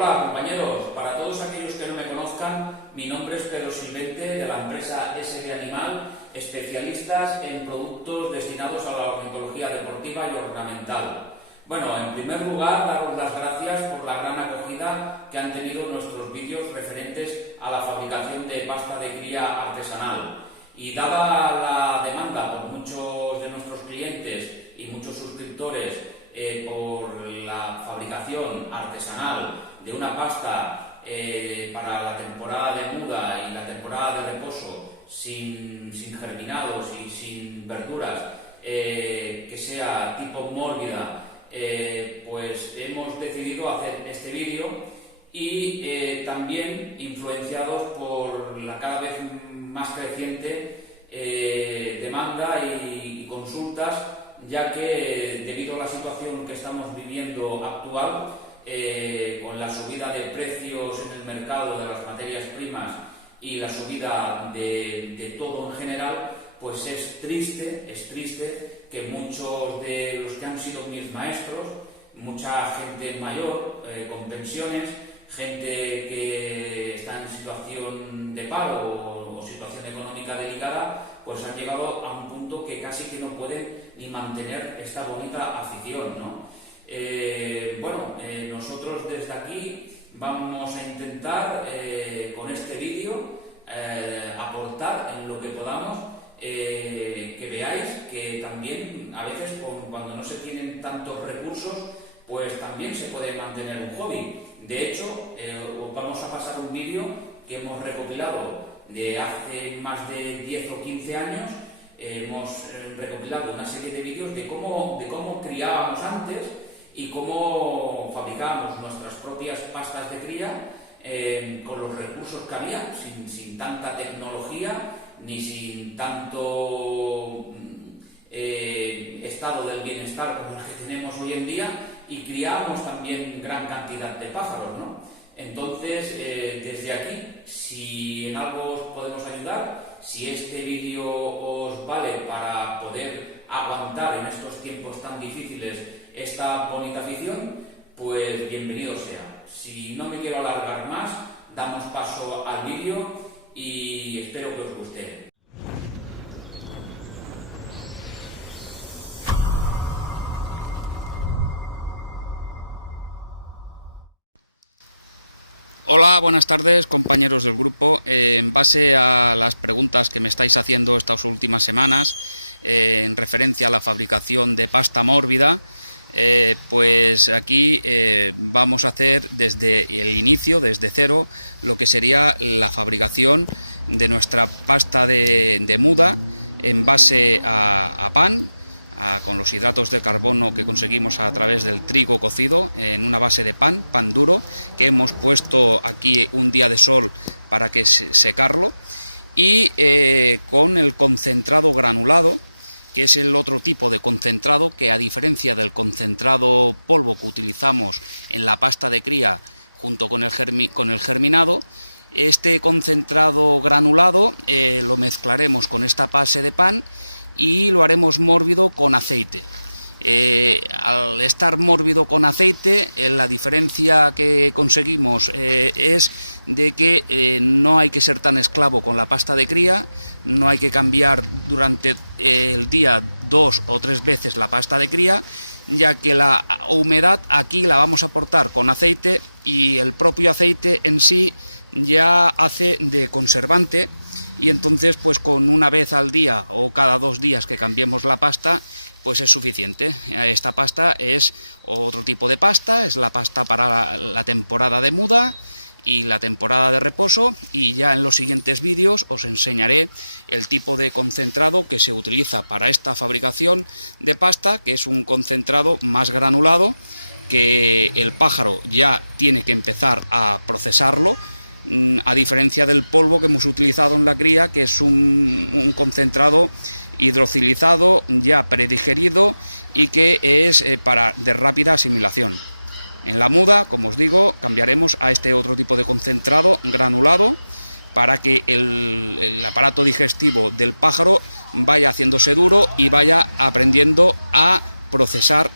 Hola compañeros, para todos aquellos que no me conozcan, mi nombre es Pedro Silvente de la empresa SD Animal, especialistas en productos destinados a la ornitología deportiva y ornamental. Bueno, en primer lugar, daros las gracias por la gran acogida que han tenido nuestros vídeos referentes a la fabricación de pasta de cría artesanal. Y dada la demanda por muchos de nuestros clientes y muchos suscriptores por la fabricación artesanal de una pasta para la temporada de muda y la temporada de reposo sin germinados y sin verduras, que sea tipo mórbida, pues hemos decidido hacer este vídeo y también influenciados por la cada vez más creciente demanda y consultas, ya que debido a la situación que estamos viviendo actual, con la subida de precios en el mercado de las materias primas y la subida de todo en general, pues es triste que muchos de los que han sido mis maestros, mucha gente mayor con pensiones, gente que está en situación de paro o situación económica delicada, pues han llegado a un punto que casi que no pueden ni mantener esta bonita afición, ¿no? Nosotros desde aquí vamos a intentar con este vídeo aportar en lo que podamos, que veáis que también a veces cuando no se tienen tantos recursos, pues también se puede mantener un hobby. De hecho, os vamos a pasar un vídeo que hemos recopilado de hace más de 10 o 15 años. Hemos recopilado una serie de vídeos de cómo criábamos antes y cómo fabricábamos nuestras propias pastas de cría con los recursos que había, sin tanta tecnología ni sin tanto estado del bienestar como el que tenemos hoy en día, y criábamos también gran cantidad de pájaros, ¿no? Entonces, desde aquí, si en algo os podemos ayudar, si este vídeo os vale para poder aguantar en estos tiempos tan difíciles esta bonita afición, pues bienvenido sea. Si no me quiero alargar más, damos paso al vídeo y espero que os guste. Hola, buenas tardes compañeros del grupo. En base a las preguntas que me estáis haciendo estas últimas semanas en referencia a la fabricación de pasta mórbida, pues aquí vamos a hacer desde el inicio, desde cero, lo que sería la fabricación de nuestra pasta de muda en base a pan, con los hidratos de carbono que conseguimos a través del trigo cocido en una base de pan duro, que hemos puesto aquí un día de sol para que secarlo, y con el concentrado granulado, que es el otro tipo de concentrado que, a diferencia del concentrado polvo que utilizamos en la pasta de cría junto con el germinado, este concentrado granulado lo mezclaremos con esta base de pan y lo haremos mórbido con aceite. Al estar mórbido con aceite, la diferencia que conseguimos es de que no hay que ser tan esclavo con la pasta de cría, no hay que cambiar durante el día 2 o 3 veces la pasta de cría, ya que la humedad aquí la vamos a aportar con aceite, y el propio aceite en sí ya hace de conservante, y entonces pues con una vez al día o cada 2 días que cambiemos la pasta, pues es suficiente. Esta pasta es otro tipo de pasta, es la pasta para la temporada de muda y la temporada de reposo, y ya en los siguientes vídeos os enseñaré el tipo de concentrado que se utiliza para esta fabricación de pasta, que es un concentrado más granulado, que el pájaro ya tiene que empezar a procesarlo, a diferencia del polvo que hemos utilizado en la cría, que es un concentrado hidrocilizado ya predigerido y que es de rápida asimilación. En la muda, como os digo, cambiaremos a este otro tipo de concentrado granulado para que el aparato digestivo del pájaro vaya haciéndose duro y vaya aprendiendo a procesar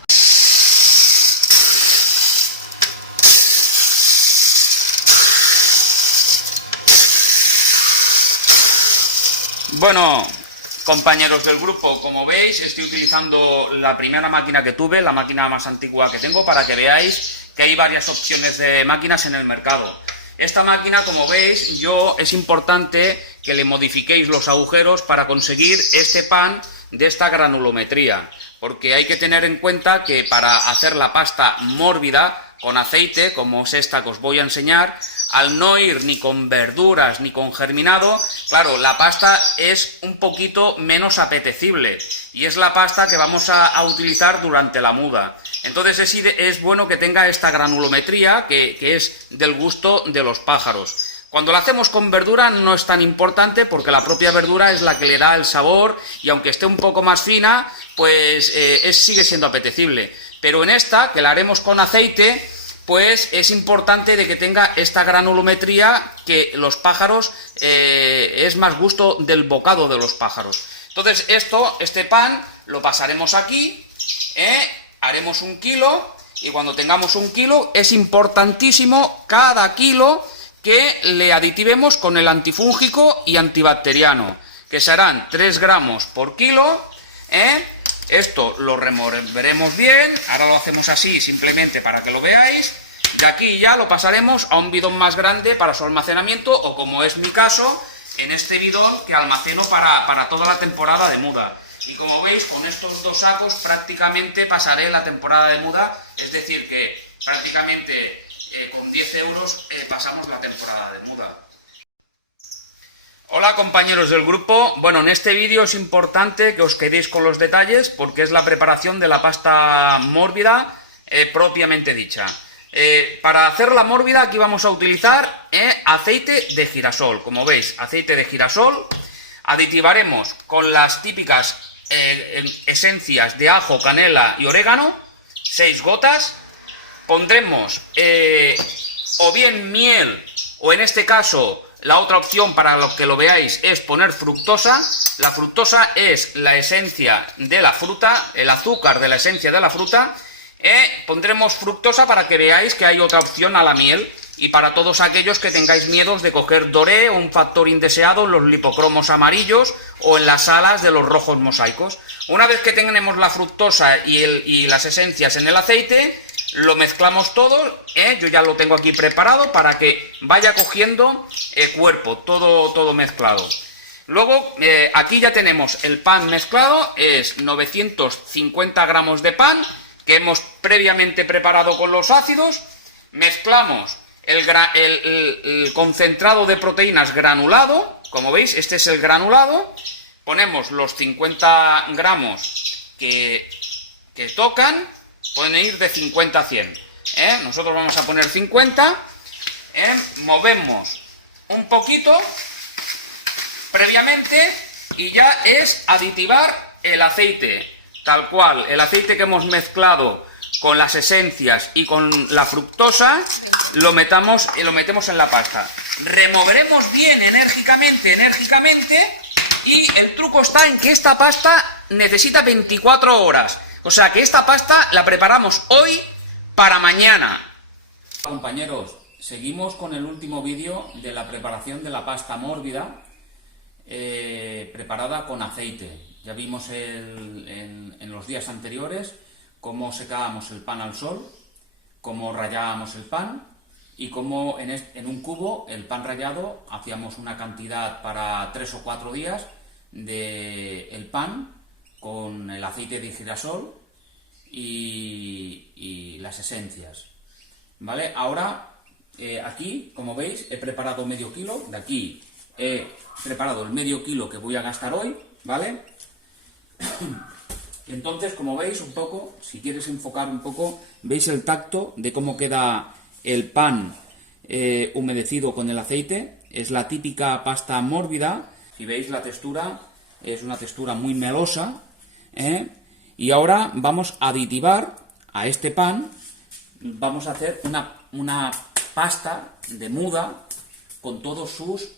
Bueno, compañeros del grupo, como veis, estoy utilizando la primera máquina que tuve, la máquina más antigua que tengo, para que veáis que hay varias opciones de máquinas en el mercado. Esta máquina, como veis, es importante que le modifiquéis los agujeros para conseguir este pan de esta granulometría, porque hay que tener en cuenta que para hacer la pasta mórbida con aceite, como es esta que os voy a enseñar, al no ir ni con verduras ni con germinado, claro, la pasta es un poquito menos apetecible y es la pasta que vamos a utilizar durante la muda. Entonces es bueno que tenga esta granulometría que es del gusto de los pájaros. Cuando la hacemos con verdura no es tan importante porque la propia verdura es la que le da el sabor y aunque esté un poco más fina, pues sigue siendo apetecible. Pero en esta, que la haremos con aceite, pues es importante de que tenga esta granulometría que los pájaros, es más gusto del bocado de los pájaros. Entonces este pan lo pasaremos aquí, haremos 1 kilo y cuando tengamos 1 kilo es importantísimo cada kilo que le aditivemos con el antifúngico y antibacteriano, que serán 3 gramos por kilo. Esto lo removeremos bien, ahora lo hacemos así simplemente para que lo veáis. De aquí ya lo pasaremos a un bidón más grande para su almacenamiento o, como es mi caso, en este bidón que almaceno para toda la temporada de muda. Y como veis, con estos 2 sacos prácticamente pasaré la temporada de muda, es decir que prácticamente con 10 euros pasamos la temporada de muda. Hola compañeros del grupo, bueno, en este vídeo es importante que os quedéis con los detalles porque es la preparación de la pasta mórbida propiamente dicha. Para hacer la mórbida aquí vamos a utilizar aceite de girasol, como veis, aceite de girasol. Aditivaremos con las típicas esencias de ajo, canela y orégano, 6 gotas. Pondremos o bien miel o en este caso la otra opción para lo que lo veáis es poner fructosa. La fructosa es la esencia de la fruta, el azúcar de la esencia de la fruta. Pondremos fructosa para que veáis que hay otra opción a la miel y para todos aquellos que tengáis miedos de coger doré o un factor indeseado en los lipocromos amarillos o en las alas de los rojos mosaicos. Una vez que tenemos la fructosa y las esencias en el aceite, lo mezclamos todo, yo ya lo tengo aquí preparado para que vaya cogiendo cuerpo, todo mezclado. Luego, aquí ya tenemos el pan mezclado, es 950 gramos de pan que hemos previamente preparado con los ácidos. Mezclamos el concentrado de proteínas granulado, como veis, este es el granulado. Ponemos los 50 gramos que tocan. Pueden ir de 50 a 100. Nosotros vamos a poner 50. Movemos un poquito previamente y ya es aditivar el aceite. Tal cual, el aceite que hemos mezclado con las esencias y con la fructosa, lo metemos en la pasta. Removeremos bien enérgicamente y el truco está en que esta pasta necesita 24 horas. O sea que esta pasta la preparamos hoy para mañana. Compañeros, seguimos con el último vídeo de la preparación de la pasta mórbida preparada con aceite. Ya vimos en los días anteriores cómo secábamos el pan al sol, cómo rallábamos el pan y cómo en un cubo el pan rallado hacíamos una cantidad para 3 o 4 días del pan con el aceite de girasol y las esencias, ¿vale? Ahora, aquí, como veis, he preparado medio kilo, de aquí he preparado el medio kilo que voy a gastar hoy, ¿vale? Entonces, como veis, un poco, si quieres enfocar un poco, veis el tacto de cómo queda el pan humedecido con el aceite. Es la típica pasta mórbida. Si veis la textura, es una textura muy melosa, y ahora vamos a aditivar a este pan. Vamos a hacer una pasta de muda con todos sus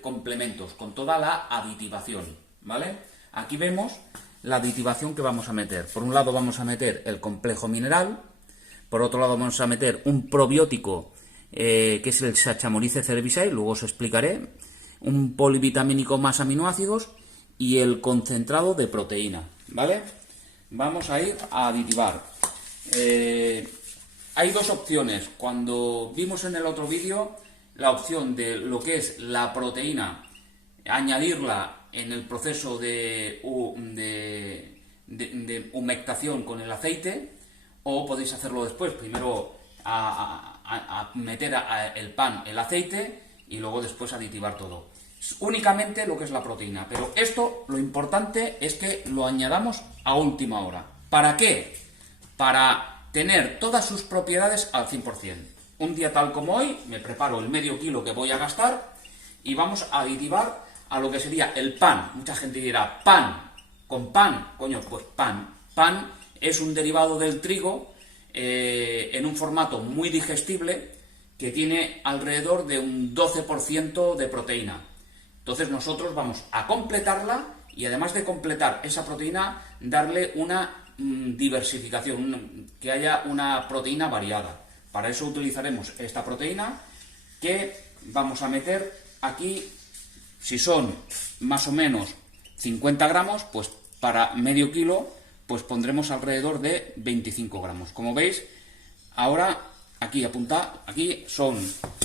complementos, con toda la aditivación, ¿vale? Aquí vemos la aditivación que vamos a meter. Por un lado vamos a meter el complejo mineral, por otro lado vamos a meter un probiótico que es el Saccharomyces cerevisiae, luego os explicaré, un polivitamínico más aminoácidos y el concentrado de proteína, ¿vale? Vamos a ir a aditivar. Hay dos opciones. Cuando vimos en el otro vídeo la opción de lo que es la proteína, añadirla en el proceso de humectación con el aceite, o podéis hacerlo después, primero a meter el pan, el aceite, y luego después aditivar todo. Únicamente lo que es la proteína, pero esto, lo importante es que lo añadamos a última hora. ¿Para qué? Para tener todas sus propiedades al 100%. Un día tal como hoy, me preparo el medio kilo que voy a gastar y vamos a aditivar a lo que sería el pan. Mucha gente dirá, ¿pan? ¿Con pan? Coño, pues pan. Pan es un derivado del trigo en un formato muy digestible que tiene alrededor de un 12% de proteína. Entonces nosotros vamos a completarla y además de completar esa proteína, darle una diversificación, que haya una proteína variada. Para eso utilizaremos esta proteína que vamos a meter aquí. Si son más o menos 50 gramos, pues para medio kilo pues pondremos alrededor de 25 gramos. Como veis, ahora aquí apuntad, aquí son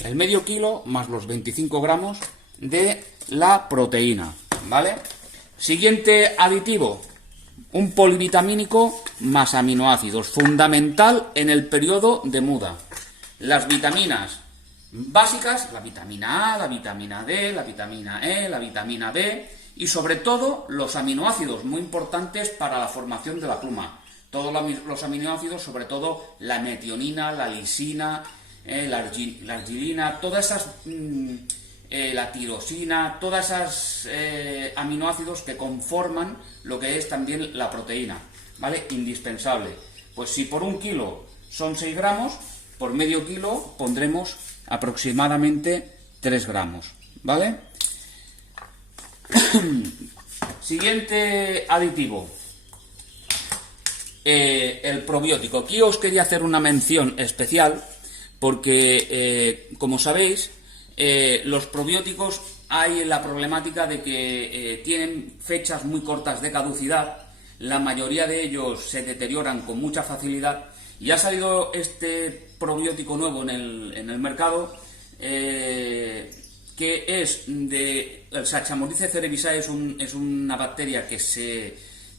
el medio kilo más los 25 gramos de la proteína, ¿vale? Siguiente aditivo, un polivitamínico más aminoácidos, fundamental en el periodo de muda. Las vitaminas básicas, la vitamina A, la vitamina D, la vitamina E, la vitamina B y sobre todo los aminoácidos, muy importantes para la formación de la pluma. Todos los aminoácidos, sobre todo la metionina, la lisina, la arginina, todas esas, la tirosina, todas esas aminoácidos que conforman lo que es también la proteína, ¿vale? Indispensable. Pues si por un kilo son 6 gramos, por medio kilo pondremos aproximadamente 3 gramos, ¿vale? Siguiente aditivo, el probiótico. Aquí os quería hacer una mención especial porque, como sabéis, los probióticos hay la problemática de que tienen fechas muy cortas de caducidad. La mayoría de ellos se deterioran con mucha facilidad y ha salido este probiótico nuevo en el mercado, que es de el Saccharomyces cerevisiae. Es una bacteria que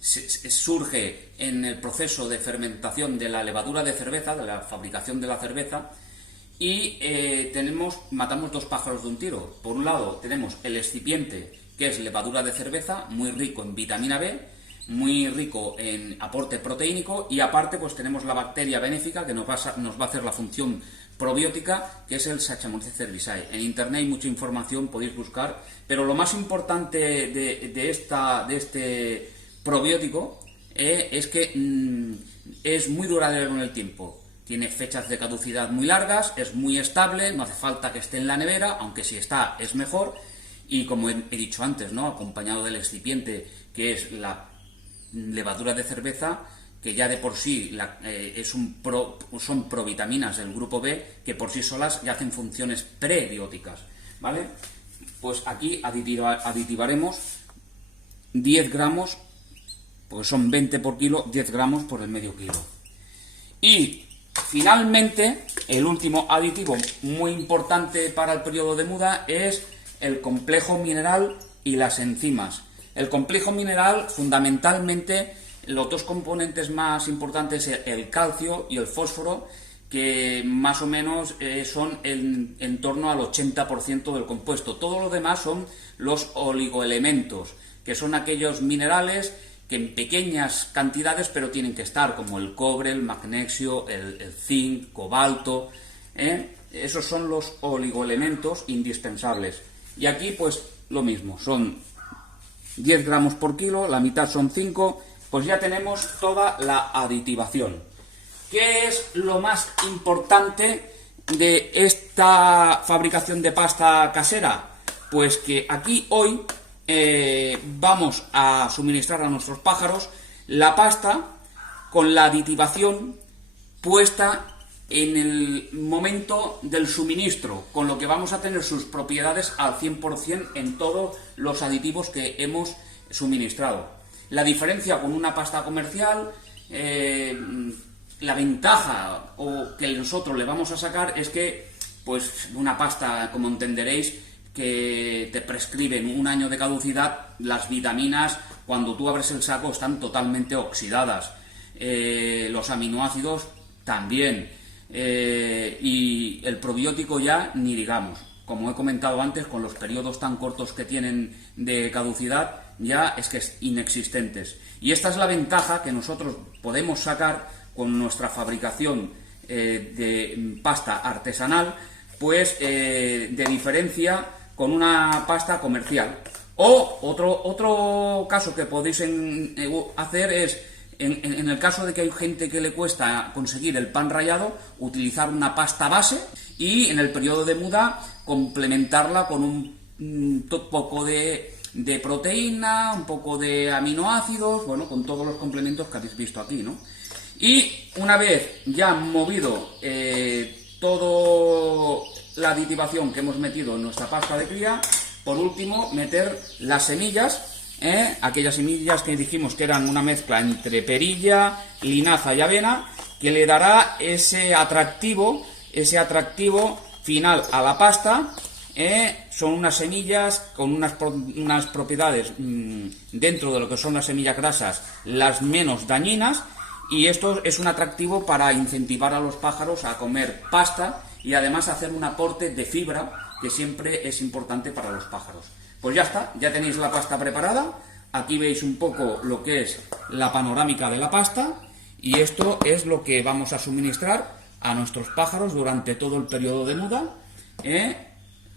surge en el proceso de fermentación de la levadura de cerveza, de la fabricación de la cerveza, y matamos dos pájaros de un tiro. Por un lado tenemos el excipiente, que es levadura de cerveza, muy rico en vitamina B, muy rico en aporte proteínico, y aparte pues tenemos la bacteria benéfica que nos va a hacer la función probiótica, que es el Saccharomyces cerevisiae. En internet hay mucha información, podéis buscar, pero lo más importante de este probiótico es que es muy duradero en el tiempo. Tiene fechas de caducidad muy largas, es muy estable, no hace falta que esté en la nevera, aunque si está es mejor, y como he dicho antes, ¿no?, acompañado del excipiente, que es la levadura de cerveza, que ya de por sí son provitaminas del grupo B, que por sí solas ya hacen funciones prebióticas, ¿vale? Pues aquí aditivaremos 10 gramos, porque son 20 por kilo, 10 gramos por el medio kilo. Y finalmente, el último aditivo muy importante para el periodo de muda es el complejo mineral y las enzimas. El complejo mineral, fundamentalmente, los dos componentes más importantes, el calcio y el fósforo, que más o menos son en torno al 80% del compuesto. Todo lo demás son los oligoelementos, que son aquellos minerales que en pequeñas cantidades pero tienen que estar, como el cobre, el magnesio, el zinc, cobalto, esos son los oligoelementos indispensables. Y aquí pues lo mismo, son 10 gramos por kilo, la mitad son 5, pues ya tenemos toda la aditivación. ¿Qué es lo más importante de esta fabricación de pasta casera? Pues que aquí hoy vamos a suministrar a nuestros pájaros la pasta con la aditivación puesta en el momento del suministro, con lo que vamos a tener sus propiedades al 100% en todos los aditivos que hemos suministrado. La diferencia con una pasta comercial, la ventaja que nosotros le vamos a sacar es que, pues, una pasta, como entenderéis, que te prescriben un año de caducidad, las vitaminas, cuando tú abres el saco, están totalmente oxidadas. Los aminoácidos también. Y el probiótico ya ni digamos. Como he comentado antes, con los periodos tan cortos que tienen de caducidad, ya es que es inexistentes. Y esta es la ventaja que nosotros podemos sacar con nuestra fabricación de pasta artesanal, pues de diferencia con una pasta comercial. O otro caso que podéis hacer es, en el caso de que hay gente que le cuesta conseguir el pan rallado, utilizar una pasta base y en el periodo de muda complementarla con un poco de proteína, un poco de aminoácidos, bueno, con todos los complementos que habéis visto aquí, ¿no? Y una vez ya movido toda la aditivación que hemos metido en nuestra pasta de cría, por último meter las semillas, aquellas semillas que dijimos que eran una mezcla entre perilla, linaza y avena, que le dará ese atractivo final a la pasta. Son unas semillas con unas propiedades dentro de lo que son las semillas grasas, las menos dañinas, y esto es un atractivo para incentivar a los pájaros a comer pasta y además hacer un aporte de fibra, que siempre es importante para los pájaros. Pues ya está, ya tenéis la pasta preparada. Aquí veis un poco lo que es la panorámica de la pasta, y esto es lo que vamos a suministrar a nuestros pájaros durante todo el periodo de muda.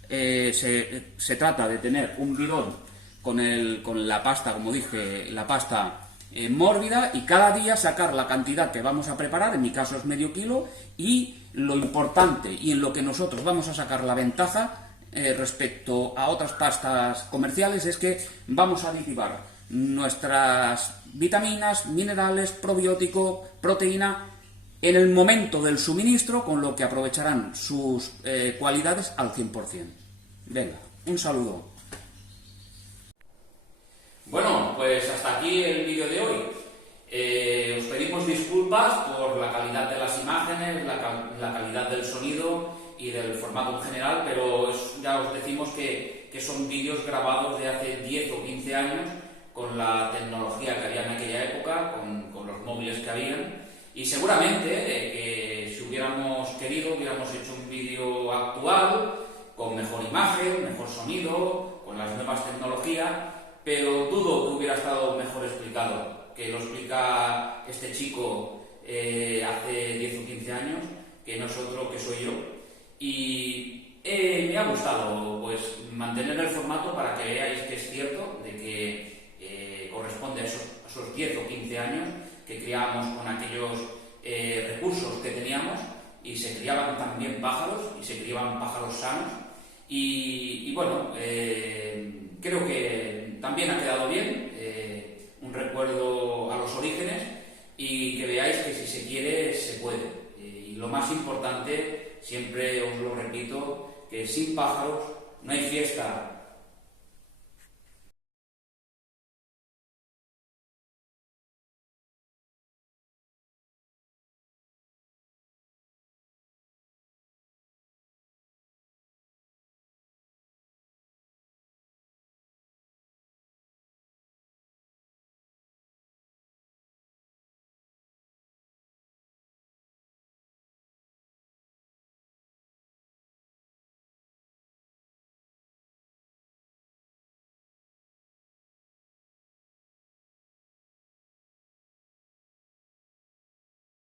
Se trata de tener un bidón con la pasta, como dije, la pasta mórbida, y cada día sacar la cantidad que vamos a preparar, en mi caso es medio kilo, y lo importante y en lo que nosotros vamos a sacar la ventaja respecto a otras pastas comerciales es que vamos a aditivar nuestras vitaminas, minerales, probiótico, proteína en el momento del suministro, con lo que aprovecharán sus cualidades al 100%. Venga, un saludo. Bueno, pues hasta aquí el vídeo de hoy. Os pedimos disculpas por la calidad de las imágenes, la calidad del sonido y del formato en general, pero ya os decimos que son vídeos grabados de hace 10 o 15 años, con la tecnología que había en aquella época, con los móviles que habían, y seguramente que si hubiéramos querido hubiéramos hecho un vídeo actual, con mejor imagen, mejor sonido, con las nuevas tecnologías, pero dudo que hubiera estado mejor explicado, que lo explica este chico hace 10 o 15 años, que no es otro, que soy yo. Y me ha gustado, pues, mantener el formato para que veáis que es cierto, de que corresponde a esos 10 o 15 años que criábamos con aquellos recursos que teníamos, y se criaban también pájaros, y se criaban pájaros sanos, y bueno, creo que también ha quedado bien, un recuerdo a los orígenes, y que veáis que si se quiere, se puede. Y lo más importante, siempre os lo repito, que sin pájaros no hay fiesta,